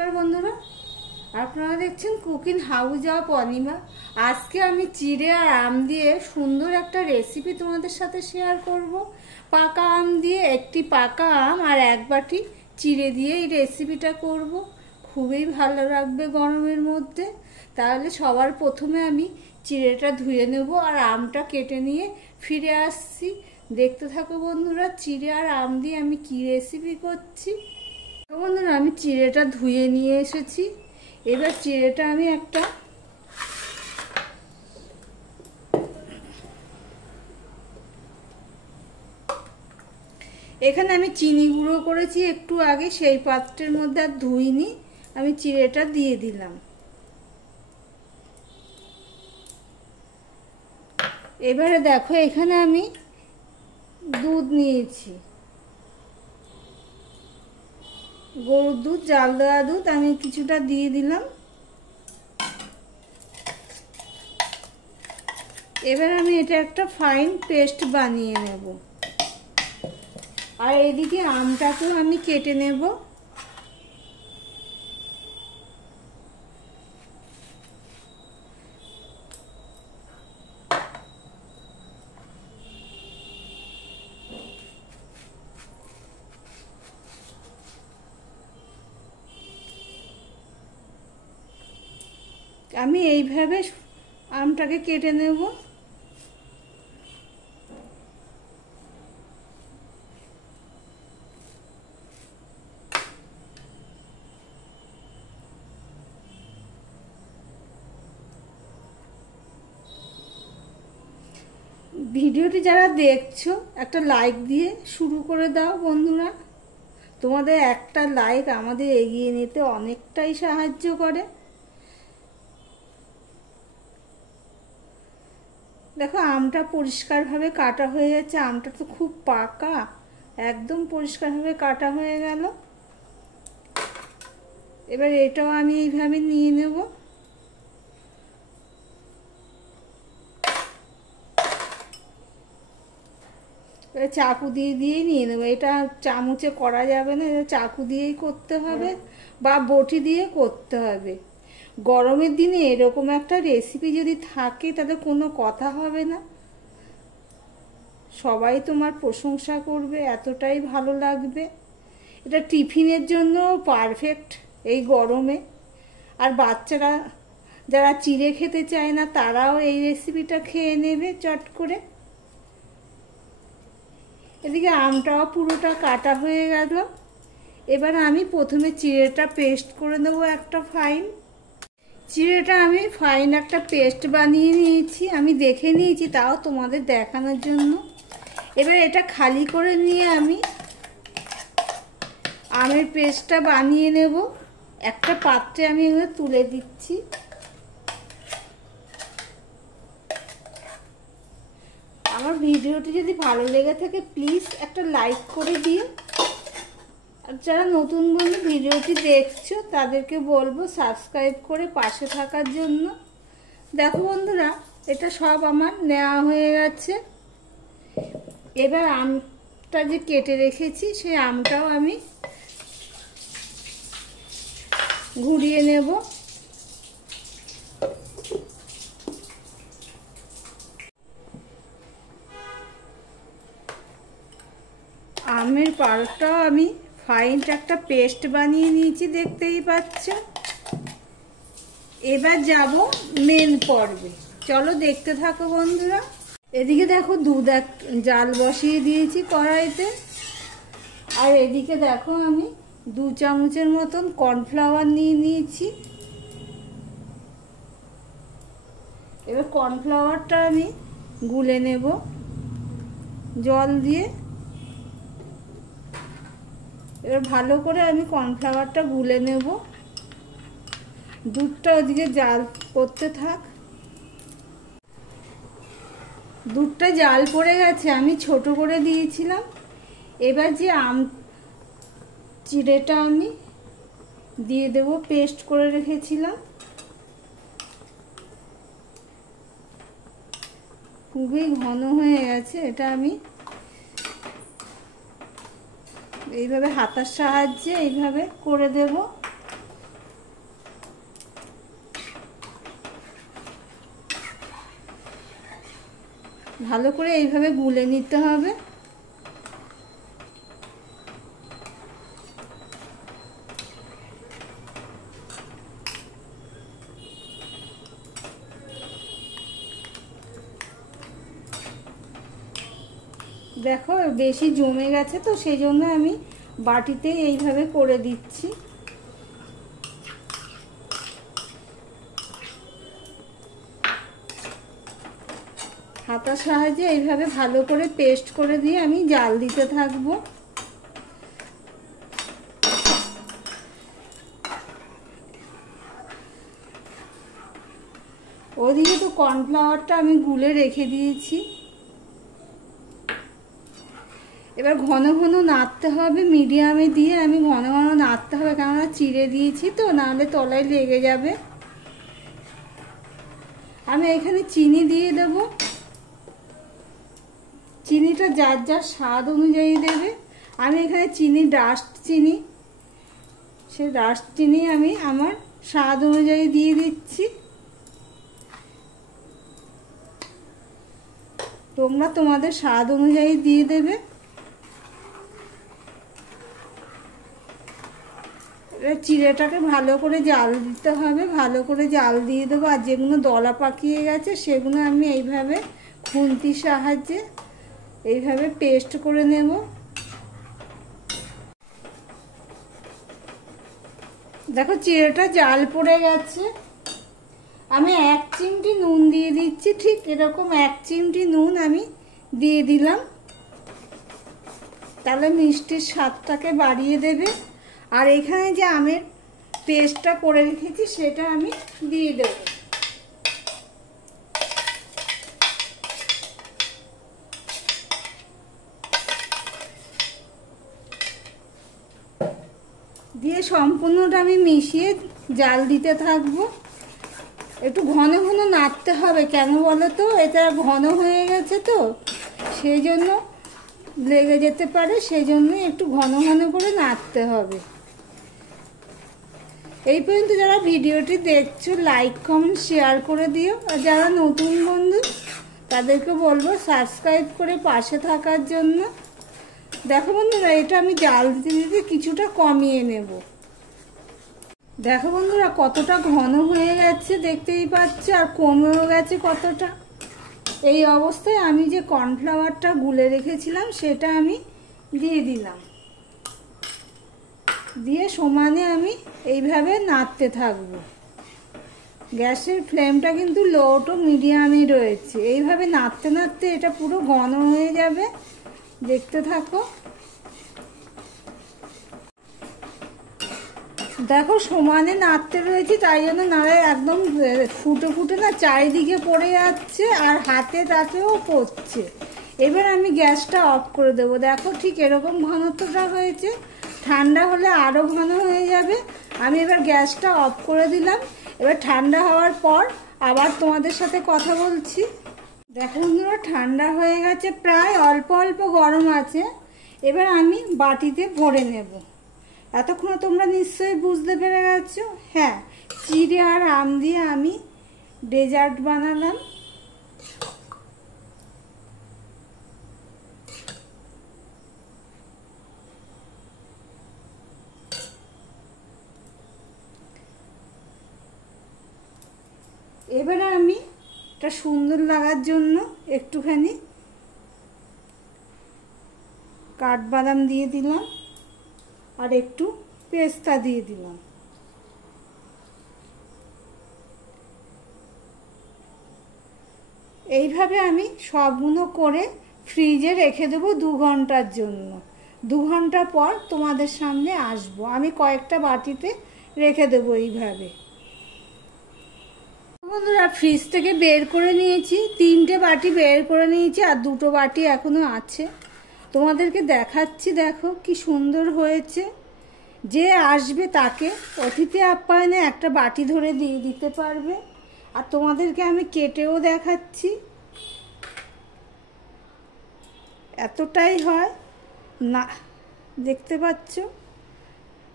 নমস্কার বন্ধুরা, আপনারা দেখছেন কুকিং হাউস অফ অনিমা। আজকে আমি চিড়ে আর আম দিয়ে সুন্দর একটা রেসিপি তোমাদের সাথে শেয়ার করব। পাকা আম দিয়ে একটি পাকা আম আর এক বাটি চিড়ে দিয়ে এই রেসিপিটা করব। খুবই ভালো লাগবে গরমের মধ্যে। তাহলে সবার প্রথমে আমি চিড়েটা ধুয়ে নেব আর আমটা কেটে নিয়ে ফিরে আসছি। দেখতে থাকো বন্ধুরা, চিড়ে আর আম দিয়ে আমি কি রেসিপি করছি। বন্ধুরা, আমি চিড়েটা ধুয়ে নিয়ে এসেছি। এবার চিড়েটা আমি এখানে আমি চিনি গুঁড়ো করেছি একটু আগে, সেই পাত্রের মধ্যে আর ধুইনি, আমি চিড়েটা দিয়ে দিলাম। এবারে দেখো, এখানে আমি দুধ নিয়েছি, গরুর দুধ, জাল দেওয়া দুধ, আমি কিছুটা দিয়ে দিলাম। এবার আমি এটা একটা ফাইন পেস্ট বানিয়ে নেব। আর এদিকে আমটাকেও আমি কেটে নেব। আমি এইভাবে আমটাকে কেটে নেব। ভিডিওটি যারা দেখছো একটা লাইক দিয়ে শুরু করে দাও বন্ধুরা। তোমাদের একটা লাইক আমাদের এগিয়ে নিতে অনেকটাই সাহায্য করে। দেখো, আমটা পরিষ্কারভাবে কাটা হয়ে যাচ্ছে। আমটা তো খুব পাকা, একদম পরিষ্কারভাবে কাটা হয়ে গেল। এবার এটাও আমি এইভাবে নিয়ে নেব। চাকু দিয়ে দিয়েই নিয়ে নেবো। এটা চামচে করা যাবে না, এটা চাকু দিয়েই করতে হবে বা বটি দিয়ে করতে হবে। গরমের দিনে এরকম একটা রেসিপি যদি থাকে তাহলে কোনো কথা হবে না, সবাই তোমার প্রশংসা করবে, এতটাই ভালো লাগবে। এটা টিফিনের জন্য পারফেক্ট এই গরমে। আর বাচ্চারা যারা চিড়ে খেতে চায় না তারাও এই রেসিপিটা খেয়ে নেবে চট করে। এদিকে আমটাও পুরোটা কাটা হয়ে গেল। এবার আমি প্রথমে চিড়েটা পেস্ট করে নেবো একটা ফাইন। চিড়েটা আমি ফাইন একটা পেস্ট বানিয়ে নিয়েছি, আমি দেখে নিয়েছি, তাও তোমাদের দেখানোর জন্য। এবার এটা খালি করে নিয়ে আমি আমের পেস্টটা বানিয়ে নেব। একটা পাত্রে আমি এগুলো তুলে দিচ্ছি। আমার ভিডিওটি যদি ভালো লেগে থাকে প্লিজ একটা লাইক করে দিও। আর যারা নতুন বন্ধু ভিডিওটি দেখছো তাদেরকে বলবো সাবস্ক্রাইব করে পাশে থাকার জন্য। দেখো বন্ধুরা, এটা সব আমার নেওয়া হয়ে গেছে। এবার আমটা যে কেটে রেখেছি সেই আমটাও আমি ঘুরিয়ে নেব। আমের পাল্পটাও আমি ফাইন একটা পেস্ট বানিয়ে নিয়েছি, দেখতেই পাচ্ছ। এবার যাব মেন পর্বে, চলো দেখতে থাকো বন্ধুরা। এদিকে দেখো, দুধ জাল বসিয়ে দিয়েছি কড়াইতে। আর এদিকে দেখো, আমি 2 চামচের মতন কর্নফ্লাওয়ার নিয়ে নিয়েছি। এবার কর্নফ্লাওয়ারটা আমি গুলে নেব জল দিয়ে। এবার ভালো করে আমি কর্নফ্লাওয়ারটা গুলে নেব। দুধটা ওদিকে জাল করতে থাক। দুধটা জাল পড়ে গেছে, আমি ছোট করে দিয়েছিলাম। এবার যে চিড়েটা আমি দিয়ে দেব, পেস্ট করে রেখেছিলাম। খুবই ঘন হয়ে গেছে, এটা আমি এইভাবে হাতার সাহায্যে এইভাবে করে দেব। ভালো করে এইভাবে গুলে নিতে হবে। দেখো বেশি জমে গেছে তো সেই জন্য আমি বাটিতে এইভাবে করে দিচ্ছি। হাতার সাহায্যে এইভাবে ভালো করে পেস্ট করে দিয়ে আমি জাল দিতে থাকবো। ওদিকে তো কর্নফ্লাওয়ারটা আমি গুলে রেখে দিয়েছি। এবার ঘন ঘন নাড়তে হবে, মিডিয়ামে দিয়ে আমি ঘন ঘন নাড়তে হবে, কেননা চিড়ে দিয়েছি তো, নাহলে তলায় লেগে যাবে। আমি এখানে চিনি দিয়ে দেব। চিনিটা যার যার স্বাদ অনুযায়ী দেবে। আমি এখানে চিনি ডাস্ট চিনি, সে ডাস্ট চিনি আমি আমার স্বাদ অনুযায়ী দিয়ে দিচ্ছি। তোমরা তোমাদের স্বাদ অনুযায়ী দিয়ে দেবে। চিড়েটাকে ভালো করে জাল দিতে হবে, ভালো করে জাল দিয়ে দেবো। আর যেগুলো দলা পাকিয়ে গেছে সেগুলো আমি এইভাবে খুন্তির সাহায্যে এইভাবে পেস্ট করে নেব। দেখো চিড়েটা জাল পড়ে গেছে। আমি 1 চিমটি নুন দিয়ে দিচ্ছি, ঠিক এরকম 1 চিমটি নুন আমি দিয়ে দিলাম, তাহলে মিষ্টির স্বাদটাকে বাড়িয়ে দেবে। আর এখানে যে আমের পেস্টটা করে রেখেছি সেটা আমি দিয়ে দেব। দিয়ে সম্পূর্ণটা আমি মিশিয়ে জাল দিতে থাকবো। একটু ঘন ঘন নাড়তে হবে, কেন বলো তো, এটা ঘন হয়ে গেছে তো সেই জন্য লেগে যেতে পারে, সেই জন্য একটু ঘন ঘন করে নাড়তে হবে। এই পর্যন্ত যারা ভিডিওটি দেখছো লাইক কমেন্ট শেয়ার করে দিও। আর যারা নতুন বন্ধু তাদেরকে বলবো সাবস্ক্রাইব করে পাশে থাকার জন্য। দেখো বন্ধুরা, এটা আমি জাল দিতে দিতে কিছুটা কমিয়ে নেব। দেখো বন্ধুরা কতটা ঘন হয়ে গেছে দেখতেই পাচ্ছ, আর কমেও গেছে কতটা। এই অবস্থায় আমি যে কর্নফ্লাওয়ারটা গুলে রেখেছিলাম সেটা আমি দিয়ে দিলাম, দিয়ে সমানে আমি এইভাবে নাড়তে থাকবো। গ্যাসের ফ্লেমটা কিন্তু লো টু মিডিয়ামই রয়েছে। এইভাবে নাড়তে নাড়তে এটা পুরো ঘন হয়ে যাবে, দেখতে থাকো। দেখো সমানে নাড়তে রয়েছে, তাই জন্য নাড়ে একদম ফুটে ফুটে না চারিদিকে পড়ে যাচ্ছে, আর হাতে তাতেও পড়ছে। এবার আমি গ্যাসটা অফ করে দেবো। দেখো ঠিক এরকম ঘনত্বটা হয়েছে, ঠান্ডা হলে আরও ঘন হয়ে যাবে। আমি এবার গ্যাসটা অফ করে দিলাম। এবার ঠান্ডা হওয়ার পর আবার তোমাদের সাথে কথা বলছি। দেখো বন্ধুরা ঠান্ডা হয়ে গেছে, প্রায় অল্প অল্প গরম আছে। এবার আমি বাটিতে ভরে নেব। এতক্ষণ তোমরা নিশ্চয়ই বুঝতে পেরে গেছো। হ্যাঁ, চিড়ে আর আম দিয়ে আমি ডেজার্ট বানালাম। এবারে আমি এটা সুন্দর লাগার জন্য একটুখানি কাঠবাদাম দিয়ে দিলাম, আর একটু পেস্তা দিয়ে দিলাম। এইভাবে আমি সবগুলো করে ফ্রিজে রেখে দেবো 2 ঘন্টার জন্য। 2 ঘন্টা পর তোমাদের সামনে আসবো। আমি কয়েকটা বাটিতে রেখে দেবো এইভাবে। বন্ধুরা ফ্রিজ থেকে বের করে নিয়েছি, 3টে বাটি বের করে নিয়েছি, আর 2টো বাটি এখনো আছে। তোমাদেরকে দেখাচ্ছি, দেখো কি সুন্দর হয়েছে। যে আসবে তাকে অতিথি আপ্যায়নে একটা বাটি ধরে দিয়ে দিতে পারবে। আর তোমাদেরকে আমি কেটেও দেখাচ্ছি, এতটাই হয় না, দেখতে পাচ্ছ।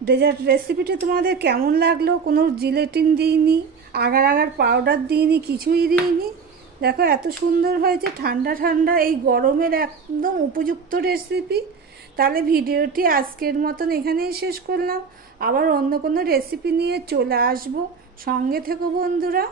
ডেজার্ট রেসিপিটা তোমাদের কেমন লাগলো? কোনো জিলেটিন দিইনি, আগার আগার পাউডার দিইনি, কিছুই দিইনি। দেখো এত সুন্দর হয়েছে, ঠান্ডা ঠান্ডা এই গরমের একদম উপযুক্ত রেসিপি। তাহলে ভিডিওটি আজকের মতন এখানেই শেষ করলাম, আবার অন্য কোনো রেসিপি নিয়ে চলে আসবো। সঙ্গে থেকো বন্ধুরা।